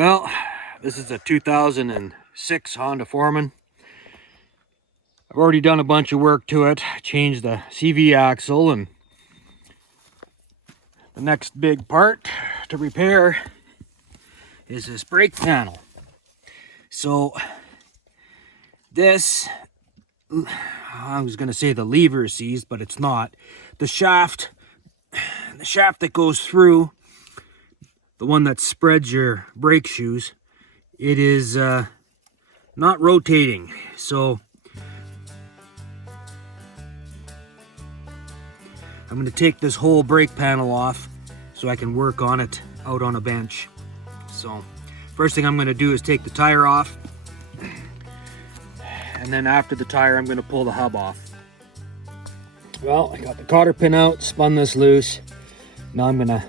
Well, this is a 2006 Honda Foreman. I've already done a bunch of work to it. Changed the CV axle, and the next big part to repair is this brake panel. So this, I was going to say the lever is seized, but it's not. The shaft that goes through, the one that spreads your brake shoes, it is not rotating. So I'm going to take this whole brake panel off so I can work on it out on a bench. So first thing I'm going to do is take the tire off, and then after the tire I'm going to pull the hub off. Well, I got the cotter pin out, spun this loose. Now I'm going to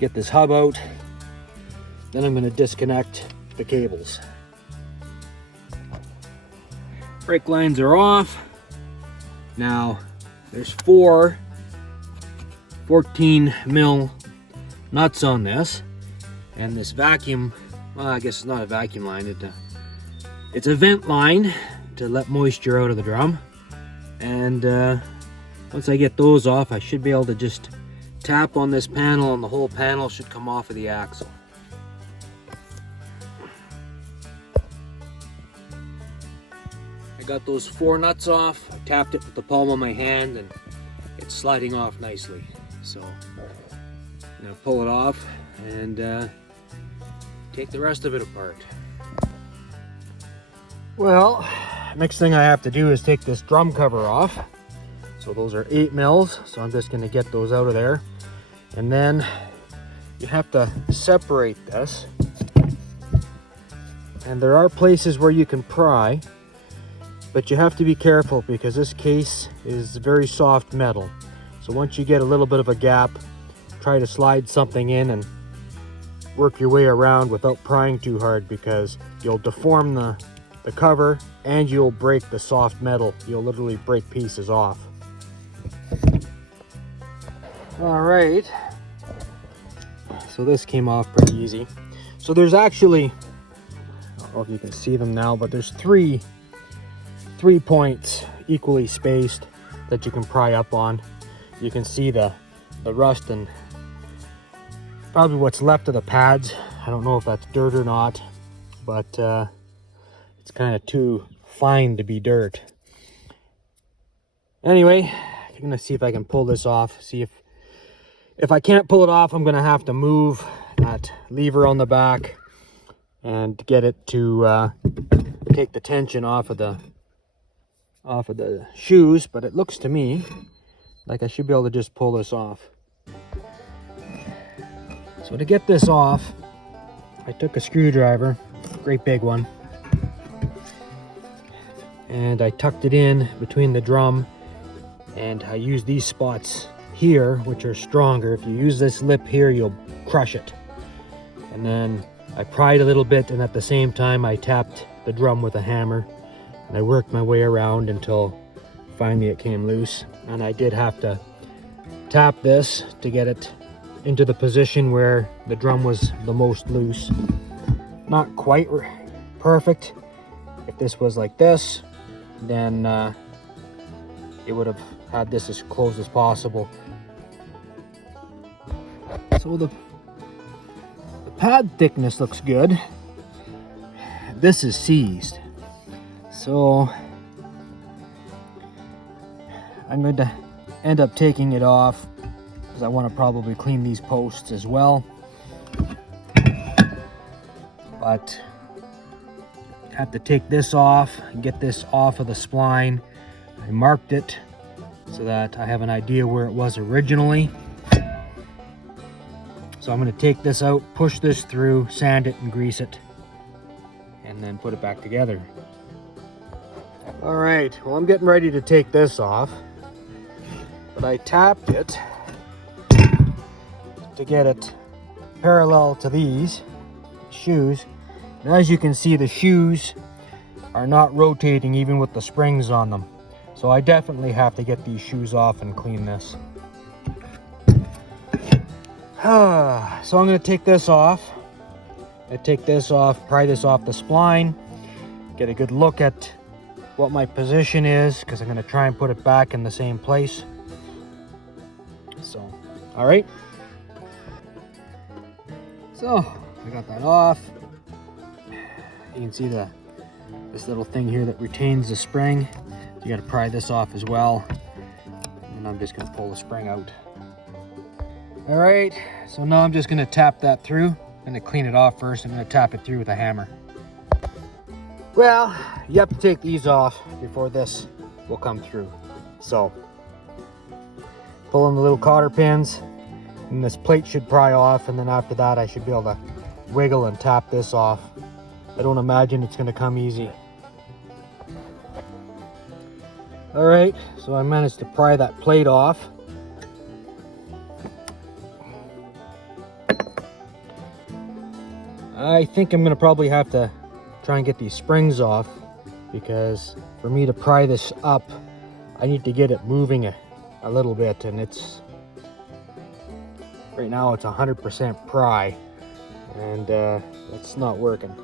get this hub out, then I'm going to disconnect the cables. Brake lines are off. Now there's 4 14 mil nuts on this, and this vacuum, well, I guess it's not a vacuum line, it's a vent line to let moisture out of the drum. And once I get those off, I should be able to just tap on this panel and the whole panel should come off of the axle. I got those 4 nuts off. I tapped it with the palm of my hand and it's sliding off nicely. So I'm going to pull it off and take the rest of it apart. Well, next thing I have to do is take this drum cover off. So those are 8 mils, so I'm just going to get those out of there. And then you have to separate this. And there are places where you can pry, but you have to be careful because this case is very soft metal. So once you get a little bit of a gap, try to slide something in and work your way around without prying too hard, because you'll deform the cover and you'll break the soft metal. You'll literally break pieces off. All right, so this came off pretty easy. So there's actually, I don't know if you can see them now, but there's three points equally spaced that you can pry up on. You can see the rust and probably what's left of the pads. I don't know if that's dirt or not, but it's kind of too fine to be dirt. Anyway, I'm gonna see if I can pull this off. See if I can't pull it off, I'm gonna have to move that lever on the back and get it to take the tension off of the shoes. But it looks to me like I should be able to just pull this off. So to get this off, I took a screwdriver, great big one, and I tucked it in between the drum, and I used these spots here, which are stronger. If you use this lip here, you'll crush it. And then I pried a little bit, and at the same time I tapped the drum with a hammer, and I worked my way around until finally it came loose. And I did have to tap this to get it into the position where the drum was the most loose. Not quite perfect. If this was like this, then it would have had this as close as possible. So the pad thickness looks good. This is seized, so I'm going to end up taking it off because I want to probably clean these posts as well. But I have to take this off and get this off of the spline. I marked it so that I have an idea where it was originally. So I'm going to take this out, push this through, sand it and grease it, and then put it back together. All right, well, I'm getting ready to take this off, but I tapped it to get it parallel to these shoes. And as you can see, the shoes are not rotating even with the springs on them. So I definitely have to get these shoes off and clean this. So I'm going to take this off I take this off, pry this off the spline, get a good look at what my position is, because I'm going to try and put it back in the same place. So, all right. So I got that off. You can see this little thing here that retains the spring. You got to pry this off as well. And I'm just going to pull the spring out. All right, so now I'm just going to tap that through. I'm going to clean it off first. I'm going to tap it through with a hammer. Well, you have to take these off before this will come through. So, pull in the little cotter pins, and this plate should pry off, and then after that I should be able to wiggle and tap this off. I don't imagine it's going to come easy. All right, so I managed to pry that plate off. I think I'm going to probably have to try and get these springs off, because for me to pry this up, I need to get it moving a little bit, and it's right now it's 100% pry, and it's not working.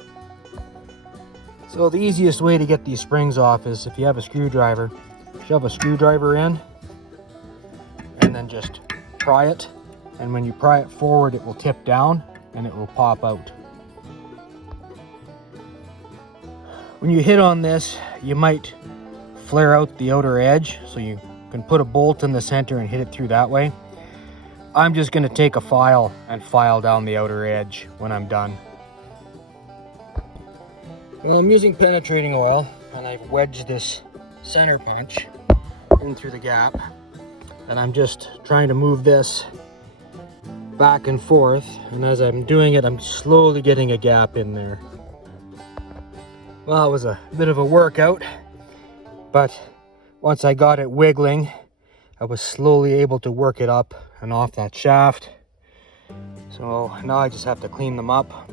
So the easiest way to get these springs off is, if you have a screwdriver, shove a screwdriver in and then just pry it, and when you pry it forward it will tip down and it will pop out. When you hit on this, you might flare out the outer edge, so you can put a bolt in the center and hit it through that way. I'm just going to take a file and file down the outer edge when I'm done. Well, I'm using penetrating oil, and I've wedged this center punch in through the gap, and I'm just trying to move this back and forth, and as I'm doing it, I'm slowly getting a gap in there. Well, it was a bit of a workout, but once I got it wiggling, I was slowly able to work it up and off that shaft. So now I just have to clean them up.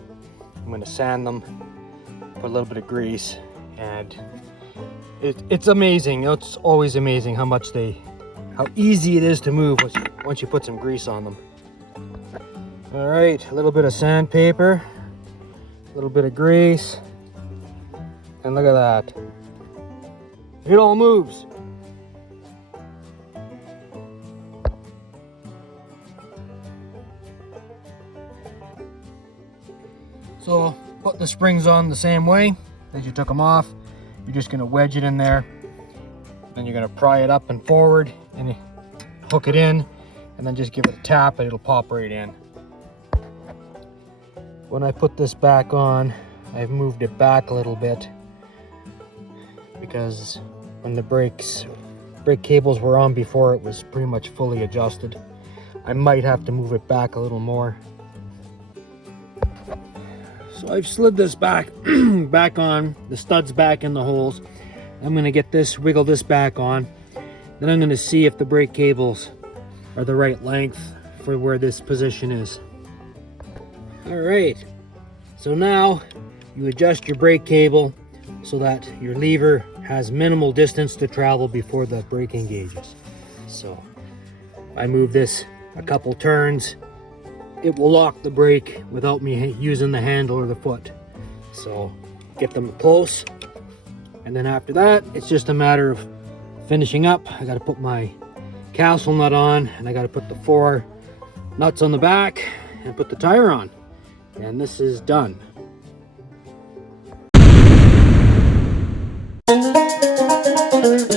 I'm going to sand them, put a little bit of grease, and it's amazing. It's always amazing how easy it is to move once you put some grease on them. All right, a little bit of sandpaper, a little bit of grease. And look at that. It all moves. So put the springs on the same way as you took them off. You're just going to wedge it in there. Then you're going to pry it up and forward and hook it in, and then just give it a tap and it'll pop right in. When I put this back on, I've moved it back a little bit, because when the brake cables were on before, it was pretty much fully adjusted. I might have to move it back a little more. So I've slid this back on, the studs back in the holes. I'm going to get this, wiggle this back on. Then I'm going to see if the brake cables are the right length for where this position is. All right, so now you adjust your brake cable so that your lever has minimal distance to travel before the brake engages. So I move this a couple turns, it will lock the brake without me using the handle or the foot. So get them close, and then after that it's just a matter of finishing up. I got to put my castle nut on, and I got to put the 4 nuts on the back and put the tire on, and this is done. Thank you.